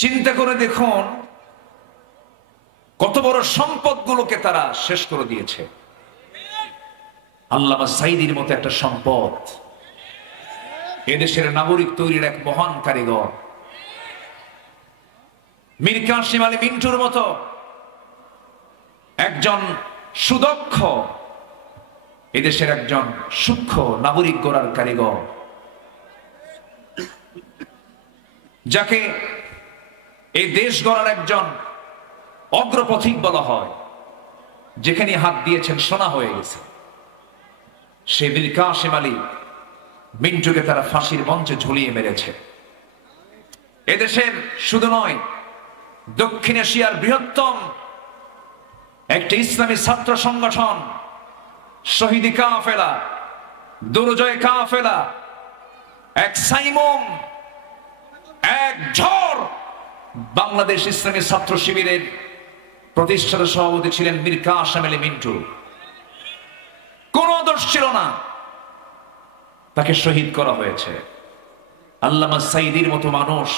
চিন্তা করে দেখুন কত বড় সম্পদগুলোকে তারা শেষ করে দিয়েছে। আল্লামা সাঈদীর মতো একটা সম্পদ, এদেশের নাগরিক তৈরির এক মহান কারিগর, মীর কাসেম আলী মিন্টুর মতো একজন সুদক্ষ, এদেশের একজন সূক্ষ্ম নাগরিক গড়ার কারিগর, যাকে এই দেশ গড়ার একজন অগ্রপথিক বলা হয়, যেখানে হাত দিয়েছেন সোনা হয়ে গেছে। সে মীর কাসেম আলী মিন্টুকে তারা ফাঁসির মঞ্চে ঝুলিয়ে মেরেছে। এদেশের শুধু নয়, দক্ষিণ এশিয়ার বৃহত্তম একটি ইসলামী ছাত্র সংগঠন শহীদি কাফেলা, দুর্জয় কাফেলা, এক সাইমুম, এক ঝড়, বাংলাদেশ ইসলামী ছাত্র শিবিরের প্রতিষ্ঠাতা সভাপতি ছিলেন মীর কাসেম আলী মিন্টু। কোন দোষ ছিল না, তাকে শহীদ করা হয়েছে। আল্লামা সাঈদীর মতো মানুষ,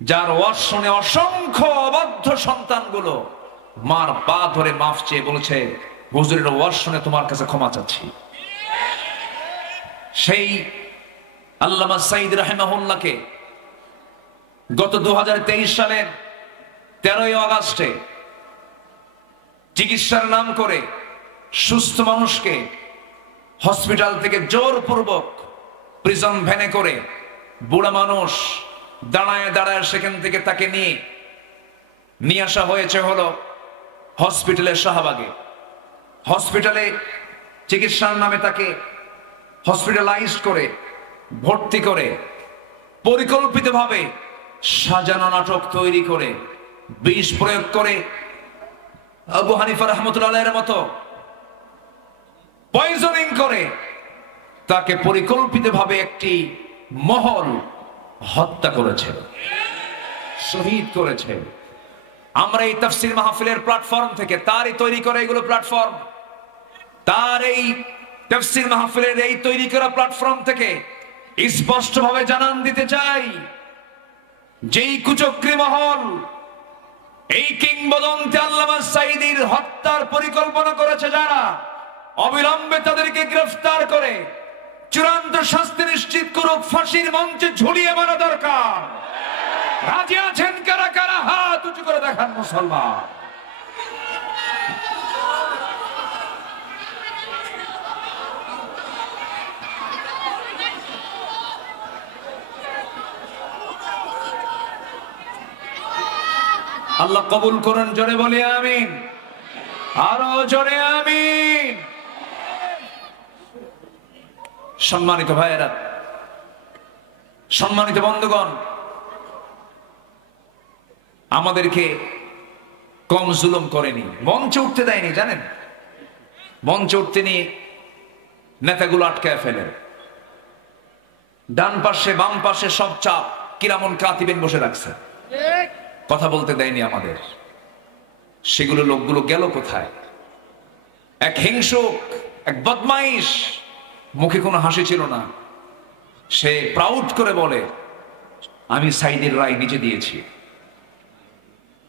যার ওয়াজ শুনে অসংখ্য অবাধ্য সন্তানগুলো মার পা ধরে মাফ চেয়ে বলেছে, হুজুরের ওয়াজ শুনে তোমার কাছে ক্ষমা চাচ্ছি। সেই আল্লামা সাঈদ রাহিমাহুল্লাহকে গত 2023 সালের 13ই আগস্টে চিকিৎসার নাম করে সুস্থ মানুষকে হসপিটাল থেকে জোরপূর্বক প্রিজন ভ্যানে করে, বুড়া মানুষ দাঁড়ায় দাঁড়ায় সেখান থেকে তাকে নিয়ে আসা হয়েছে হলো হসপিটালের শাহবাগে। হসপিটালে চিকিৎসার নামে তাকে হসপিটালাইজ করে ভর্তি করে পরিকল্পিতভাবে সাজানো নাটক তৈরি করে বিষ প্রয়োগ করে আবু হানিফা রাহমাতুল্লাহ আলাইহির মতো পয়জনিং করে তাকে পরিকল্পিতভাবে একটি মহল হত্যা করেছে, শহীদ করেছে। আমরা এই তাফসীর মাহফিলের প্ল্যাটফর্ম থেকে, তারই তৈরি করা এগুলো প্ল্যাটফর্ম, তার এই তাফসীর মাহফিলের এই তৈরি করা প্ল্যাটফর্ম থেকে স্পষ্টভাবে জানান দিতে চাই, যেই কুচক্রী মহল এই কিংবদন্তি আল্লামা সাঈদীর হত্যার পরিকল্পনা করেছে, যারা অবিলম্বে তাদেরকে গ্রেফতার করে চূড়ান্ত শাস্তি নিশ্চিত করুক, ফাঁসির মঞ্চে ঝুলিয়ে মারা দরকার। রাজি আছেন কারা কারা? হাত উঁচু করে দেখান মুসলমান। আল্লাহ কবুল করুন, জোরে বলি আমিন, আরো জোরে আমিন। সম্মানিত ভাইয়েরা, সম্মানিত বন্ধুগণ, আমাদেরকে কম জুলুম করেনি, মঞ্চে উঠতে দেয়নি। জানেন, মঞ্চে উঠতে নিয়ে নেতাগুলো আটকায় ফেলে, ডান পাশে বাম পাশে সব চাপ কিরামন কাতিবেন বসে রাখছে, কথা বলতে দেয়নি আমাদের। সেগুলো লোকগুলো গেল কোথায়? এক হিংসুক, এক বদমাইশ, মুখে কোনো হাসি ছিল না, সে প্রাউড করে বলে, আমি সাঈদীর রায় নিজে দিয়েছি,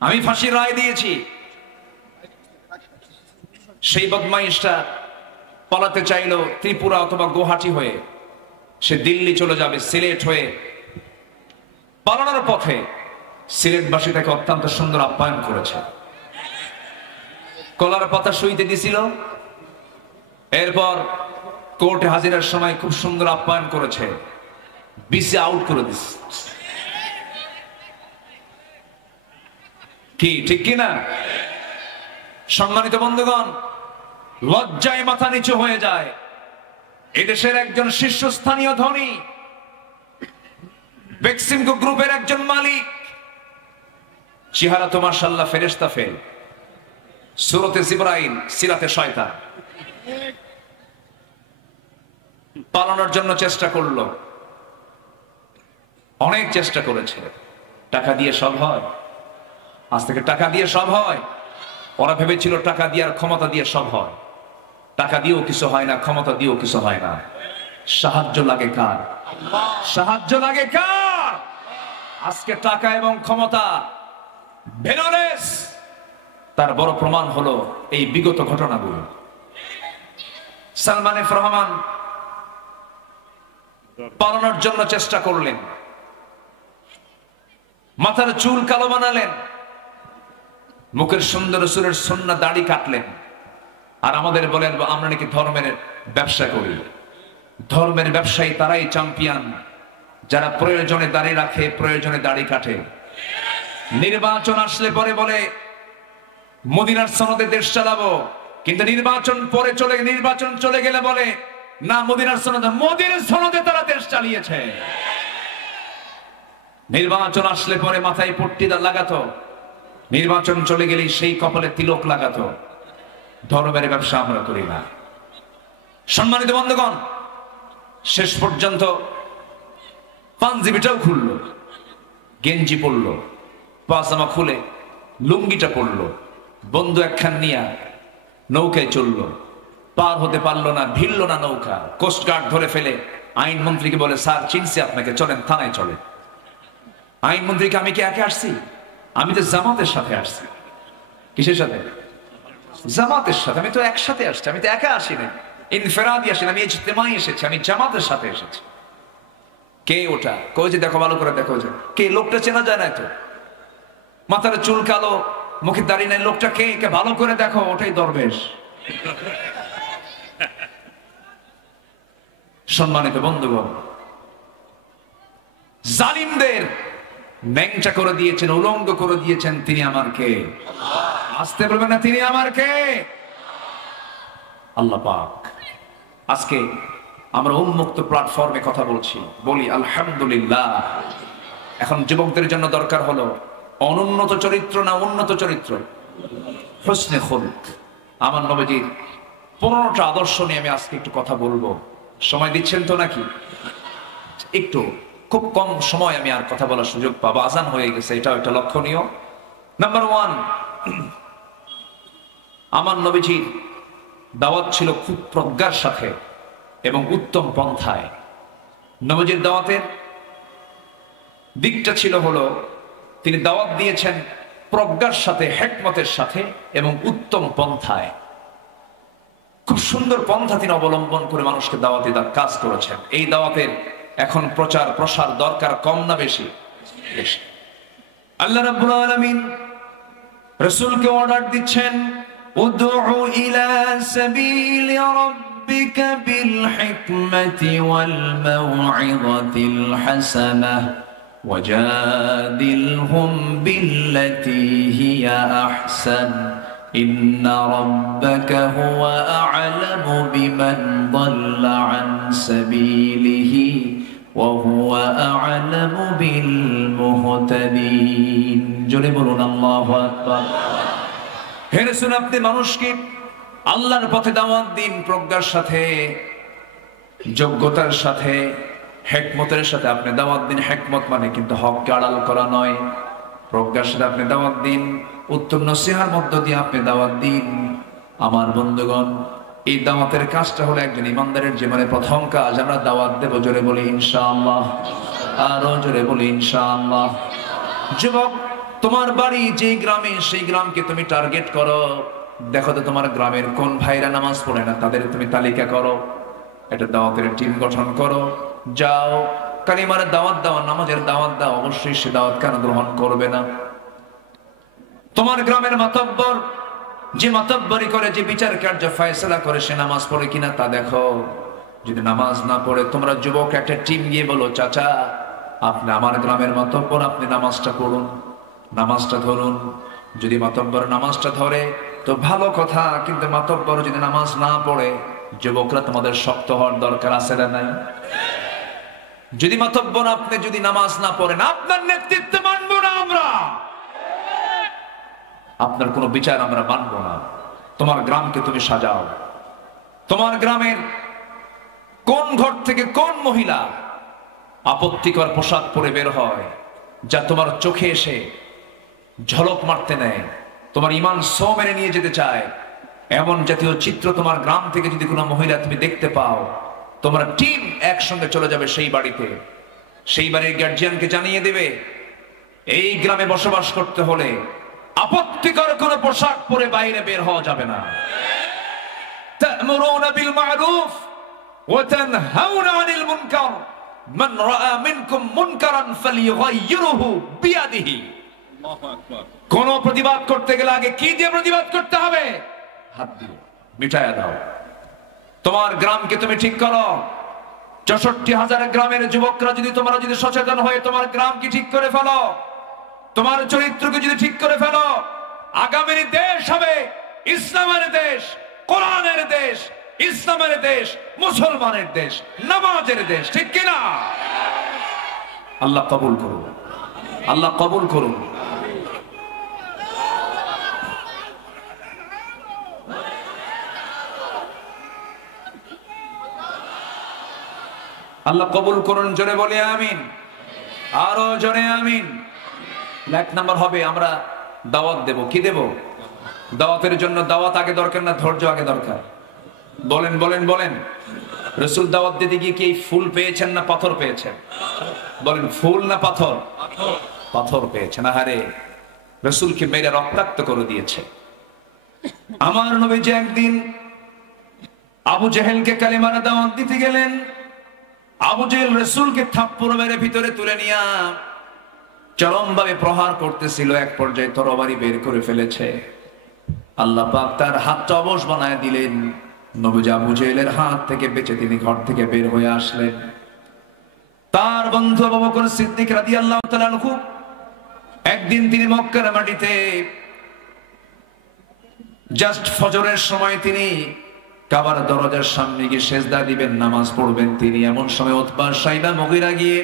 আমি ফাঁসির রায় দিয়েছি। সেই বদমাইশটা পালাতে চাইল ত্রিপুরা অথবা গুয়াহাটি হয়ে, সে দিল্লি চলে যাবে, সিলেট হয়ে। পালানোর পথে সিলেটবাসী তাকে অত্যন্ত সুন্দর আপ্যায়ন করেছে, কলার পাতা সইতে দিছিল, এরপর কোর্টে হাজিরার সময় খুব সুন্দর আপ্যায়ন করেছে, বিসি আউট করে দিচ্ছে। কি ঠিক কি না? সম্মানিত বন্ধুগণ, লজ্জায় মাথা নিচু হয়ে যায়। এদেশের একজন শীর্ষস্থানীয় ধনী, বেক্সিমকো গ্রুপের একজন মালিক, চেহারা তো মাশাআল্লাহ ফেরেশতা ফেল, সূরতে জিবরাইল, সিরাতে শয়তান। পালানোর জন্য চেষ্টা করলো, অনেক চেষ্টা করেছে। টাকা দিয়ে সব হয়? আজ থেকে টাকা দিয়ে সব হয়? ওরা ভেবেছিল টাকা দিয়ে আর ক্ষমতা দিয়ে সব হয়। টাকা দিয়েও কিছু হয় না, ক্ষমতা দিয়েও কিছু হয় না। সাহায্য লাগে কার? সাহায্য লাগে কার? আজকে টাকা এবং ক্ষমতা ভ্যালুলেস, তার বড় প্রমাণ হলো এই বিগত ঘটনাগুলো। সালমান এফ রহমান পালানোর জন্য চেষ্টা করলেন, মাথার চুল কালো বানালেন, মুখের সুন্দর সুরের সুন্নাহ দাড়ি কাটলেন, আর আমাদের বলেন আমরা নাকি ধর্মের ব্যবসা করি। ধর্মের ব্যবসায়ী তারাই চ্যাম্পিয়ন, যারা প্রয়োজনে দাড়ি রাখে, প্রয়োজনে দাড়ি কাটে। নির্বাচন আসলে পরে বলে মদিনার সনদে দেশ চালাবো, কিন্তু নির্বাচন চলে গেলে বলে না, মদিনার সনদে, মোদির সনদে তারা দেশ চালিয়েছে। নির্বাচন আসলে পরে মাথায় পট্টিদা লাগাতো, নির্বাচন চলে গেলে সেই কপালে তিলক লাগাতো। ধর্মের ব্যবসা আমরা করি না। সম্মানিত বন্ধুগণ, শেষ পর্যন্ত পাঞ্জাবিটাও খুললো, গেঞ্জি পরলো, পাজামা খুলে লুঙ্গিটা পরলো, বন্ধু একখান নিয়ে নৌকায় চললো। পার হতে পারলো না, ভিড়লো না নৌকা। কোস্টগার্ড ধরে ফেলে আইনমন্ত্রীকে বলে, স্যার চিনছি আপনাকে, চলেন থানায় চলে। আইনমন্ত্রীকে, আমি কি একা আসছি? আমি তো জামাতের সাথে আসছি। কিসের সাথে? জামাতের সাথে। আমি তো একসাথে আসছি, আমি তো একা আসি না, ইনফেরাদি আসি না, আমি ইজতেমায় এসেছি, আমি জামাতের সাথে এসেছি। কে ওটা? কই যে দেখো, ভালো করে দেখো, যে কে লোকটা চেনা যায় না তো, মাথার চুল কালো, মুখে দাড়ি নাই, লোকটা কে? ভালো করে দেখো, ওটাই দরবেশ। সম্মানিত বন্ধুগণ, জালিমদের ন্যাংটা করে দিয়েছেন, উলঙ্গ করে দিয়েছেন, তিনি আমার কে? আসতে বলবেন না, তিনি আমার কে? আল্লাহ পাক। আজকে আমরা উন্মুক্ত প্ল্যাটফর্মে কথা বলছি, বলি আলহামদুলিল্লাহ। এখন যুবকদের জন্য দরকার হলো অনুন্নত চরিত্র না উন্নত চরিত্র? হুসনে খুলুক। আমার নবীজির 15টা আদর্শ নিয়ে আমি আজকে একটু কথা বলবো। সময় দিচ্ছেন তো নাকি? একটু, খুব কম সময় আমি আর কথা বলার সুযোগ পাবো, আজান হয়ে গেছে, এটাও একটা লক্ষণীয়। নাম্বার 1, আমার নবীজির দাওয়াত ছিল খুব প্রজ্ঞার সাথে এবং উত্তম পন্থায়। নবীজির দাওয়াতের দিকটা ছিল হলো, তিনি দাওয়াত দিয়েছেন প্রজ্ঞার সাথে, হিকমতের সাথে এবং উত্তম পন্থায়। খুব সুন্দর পন্থা তিনি অবলম্বন করে মানুষকে দাওয়াতে কাজ করেছেন। এই দাওয়াতের এখন প্রচার প্রসার দরকার, কম না বেশি? বেশি। আল্লাহ রাব্বুল আলামিন রাসূলকে অর্ডার দিচ্ছেন, উদউ ইলা সাবিলি রাব্বিকা বিল হিকমাতি ওয়াল মাউইযাতিল হাসানাহ ওয়াজাদিলহুম বিল্লাতী হিয়া আহসান ইন্না রাব্বাকা হুয়া আ'লামু বিমান দাল্লা আন সাবিলিহি ওয়া হুয়া আ'লামু বিল মুহতাদিন। জোরে বলুন আল্লাহু আকবার। হে রাসূল, আপনি মানুষকে আল্লাহর পথে দাওয়াত দিন প্রজ্ঞার সাথে, যোগ্যতার সাথে, হিকমতের সাথে আপনি দাওয়াত দিন। হিকমত মানে কিন্তু হককে আড়াল করা নয়। প্রজ্ঞার সাথে আপনি দাওয়াত দিন, উত্তম নসিহার মধ্য দিয়ে আপনি দাওয়াত দিন। আমার বন্ধুগণ, এই দাওয়াতের কাজটা হলো একজন ইমানদারের জীবনে প্রথম কাজ। আমরা দাওয়াত দেব, জোরে বলি ইনশাআল্লাহ, আরো জোরে বলি ইনশাআল্লাহ। যুবক, তোমার বাড়ি যে গ্রামে, সেই গ্রামকে তুমি টার্গেট করো। দেখো তো তোমার গ্রামের কোন ভাইরা নামাজ পড়ে না, তাদের তুমি তালিকা করো, একটা দাওয়াতের টিম গঠন করো, যাও কালিমার দাওয়াত দাও, নামাজের দাওয়াত দাও। অবশ্যই সে দাওয়াত কেন গ্রহণ করবে না? তোমার গ্রামের মাতব্বর যে মাতব্বরি করে, যে বিচার কার্য ফয়সালা করে, সে নামাজ পড়ে কিনা তা দেখো। যদি নামাজ না পড়ে, তোমরা যুবক একটা টিম গিয়ে বলো, চাচা আপনি আমার গ্রামের মাতব্বর, আপনি নামাজটা পড়ুন, নামাজটা ধরুন। যদি মাতব্বর নামাজটা ধরে তো ভালো কথা, কিন্তু মাতব্বর যদি নামাজ না পড়ে, যুবকরা তোমাদের শক্ত হওয়ার দরকার আছে না নাই? যদি মাতব্বর আপনি যদি নামাজ না পড়েন, আপনার নেতৃত্ব মানবো না আমরা, আপনার কোনো বিচার আমরা মানবো না। তোমার গ্রামকে তুমি সাজাও। তোমার গ্রামের কোন ঘর থেকে কোন মহিলা আপত্তিকর পোশাক পরে বের হয়, যা তোমার চোখে এসে ঝলক মারতে নেয়, তোমার ইমান সো মেরে নিয়ে যেতে চায়, এমন জাতীয় চিত্র তোমার গ্রাম থেকে যদি কোনো মহিলা তুমি দেখতে পাও, তোমরা টিম একসঙ্গে চলে যাবে সেই বাড়িতে, সেই বাড়ির গার্জিয়ানকে জানিয়ে দেবে, এই গ্রামে বসবাস করতে হলে আপত্তিকর কোন পোশাক পরে বাইরে বের হওয়া যাবে না। তা'মুরুনা বিল মা'রুফ ওয়া তানহাউনা আনিল মুনকার মান রাআ মিনকুম মুনকারান ফালইয়ুগাইয়িরহু বিয়াদিহি। আল্লাহু আকবার। কোন প্রতিবাদ করতে গেলে আগে কি দিয়ে প্রতিবাদ করতে হবে? হাত দিয়ে মিটায়া দাও। তোমার গ্রামকে তুমি ঠিক করো। ৬৪,০০০ গ্রামের যুবকরা যদি তোমরা যদি সচেতন হয়ে তোমার গ্রামকে ঠিক করে ফেলো, তোমার চরিত্রকে যদি ঠিক করে ফেলো, আগামীর দেশ হবে ইসলামের দেশ, কোরআনের দেশ, ইসলামের দেশ, মুসলমানের দেশ, নামাজের দেশ, ঠিক কিনা? আল্লাহ কবুল করুন, আল্লাহ কবুল করুন। আল্লাহ কবুল করুন, জোরে বলি আমিন, আরো জোরে আমিন। এক নাম্বার হবে আমরা দাওয়াত দেব। কি দেব? দাওয়াতের জন্য দাওয়াত আগে দরকার না ধৈর্য আগে দরকার? বলেন বলেন বলেন। রাসূল দাওয়াত দিতে গিয়ে কি ফুল পেয়েছেন না পাথর পেয়েছেন? বলেন, ফুল না পাথর? পাথর পেয়েছেন। আহারে, রাসূলকে মেরে রক্তাক্ত করে দিয়েছে। আমার নবীজি একদিন আবু জেহেলকে কালিমার দাওয়াত দিতে গেলেন। আবু জেহেল রাসূলকে থাপ্পড় মেরে ভিতরে তুলে নিয়ে চরমভাবে প্রহার করতেছিল। এক পর্যায়ে তরবারি বের করে ফেলেছে। আল্লাহ পাক তার হাতটা অবশ বানায় দিলেন। নবীজি আবু জেহেলের হাত থেকে বেঁচে তিনি ঘর থেকে বের হয়ে আসলেন। তার বন্ধু আবু বকর সিদ্দিক রাদিয়াল্লাহু তাআলা আনহু একদিন তিনি মক্কার মাটিতে জাস্ট ফজরের সময় তিনি কাবার দরজার সামনে গিয়ে সেজদা দিবেন, নামাজ পড়বেন। তিনি এমন সময় উতবা সাইবা মুগীরা গিয়ে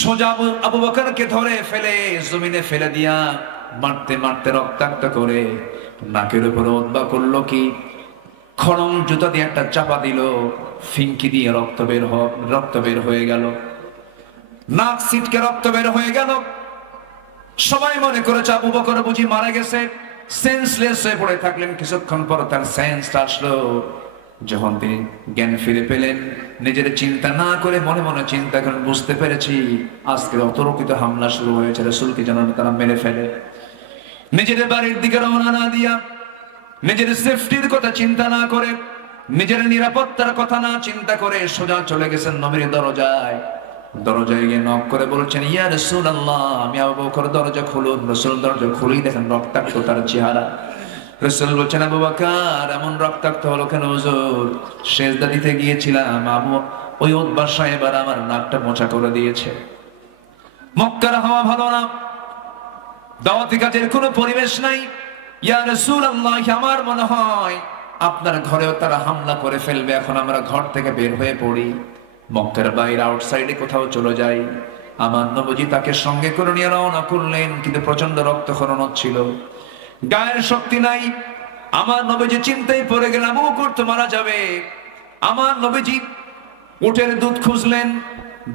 সোজা আবু বকরকে ধরে ফেলে জমিনে ফেলে দিয়া মারতে মারতে রক্তাক্ত করে নাকের উপরে উতবা করলো কি, খড়ম জুতা দিয়ে একটা চাপা দিল, ফিঙ্কি দিয়ে রক্ত বের হয়ে গেল, নাক সিটকে রক্ত বের হয়ে গেল। সবাই মনে করেছে আবু বকর বুঝি মারা গেছে, সেন্সলেস হয়ে পড়ে থাকলেন। কিছুক্ষণ পর তার সেন্স আসলো। যখন তিনি জ্ঞান ফিরে পেলেন, নিজের চিন্তা না করে মনে মনে চিন্তা করেন, বুঝতে পেরেছি আজকে অতর্কিত হামলা শুরু হয়েছে, রাসূলকে যেন তারা মেরে ফেলে। নিজের বাড়ির দিকে রওনা না দিয়া, নিজের সেফটির কথা চিন্তা না করে, নিজের নিরাপত্তার কথা না চিন্তা করে সোজা চলে গেছেন নবীর দরজায়। দরজায় গিয়ে নক করে বলছেন, ইয়া রাসূলুল্লাহ, আমি আবু বকর, দরজা খুলুন। রাসূল দরজা খুলেই দেখেন রক্তাক্ত তার চেহারা। রাসূল বলছেন, আবু বকর, এমন রক্তাক্ত হলো কেন হুজুর? সেজদা দিতে গিয়েছিলাম, ওই উতবা সাহেব আমার নাকটা মোচা করে দিয়েছে। মক্কার হাওয়া ভালো না, দাওয়াতি কাজের কোনো পরিবেশ নাই। ইয়া রাসূলুল্লাহ, আমার মনে হয় আপনার ঘরেও তারা হামলা করে ফেলবে, এখন আমরা ঘর থেকে বের হয়ে পড়ি, মক্কার বাইরে আউটসাইডে কোথাও চলে যাই। আমার নবীজি তাকে সঙ্গে করে নিয়ে রওনা করলেন, কিন্তু প্রচন্ড রক্তক্ষরণ হচ্ছিল, গায়ের শক্তি নাই। আমার নবীজি চিন্তায় পড়ে গেলেন, আবু বকর তো মারা যাবে। আমার নবীজি উটের দুধ খুঁজলেন,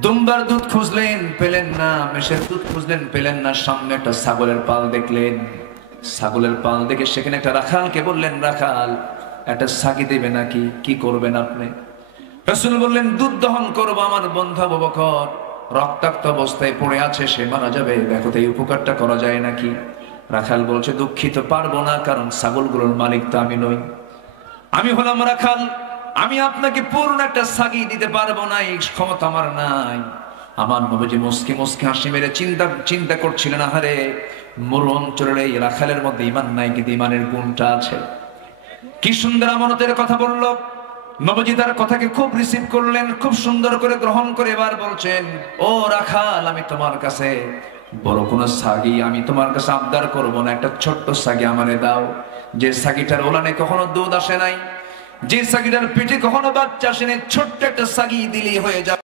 দুম্বার দুধ খুঁজলেন, পেলেন না। মেষের দুধ খুঁজলেন, পেলেন না। সামনে একটা ছাগলের পাল দেখলেন। ছাগলের পাল দেখে সেখানে একটা রাখালকে বললেন, রাখাল, একটা ছাগি দেবে নাকি? কি করবেন আপনি? রাসূল বললেন, দুধ দহন করবো। আমার বন্ধু আবু বকর রক্তাক্ত অবস্থায় পড়ে আছে, সে মারা যাবে, দেখো তো এই উপকারটা করা যায় নাকি? রাখাল বলছে, দুঃখিত, পারবো না, কারণ ছাগলগুলোর মালিক তো আমি নই, আমি হলাম রাখাল, আমি আপনাকে পূর্ণ একটা ছাগি দিতে পারবো না, এই ক্ষমতা আমার নাই। আমার নবীজি মুস্কি মুস্কি হাসি মেরে চিন্তা করছিলেন, আহারে, মরু অঞ্চলের এই রাখালের মধ্যে ঈমান নাই, কিন্তু ঈমানের গুণটা আছে। কি সুন্দর আমানতের কথা বলল। নবীজি তার কথাকে খুব রিসিভ করলেন, খুব সুন্দর করে গ্রহণ করে এবার বলছেন, ও রাখাল, আমি তোমার কাছে বড় কোনো ছাগি আমি তোমার কাছে আবদার করবো না, একটা ছোট্ট ছাগি আমারে দাও, যে ছাগিটার ওলানে কখনো দুধ আসে নাই, যে ছাগিটার পেটে কখনো বাচ্চা আসে নাই, ছোট্ট একটা ছাগি দিলেই হয়ে যাবে।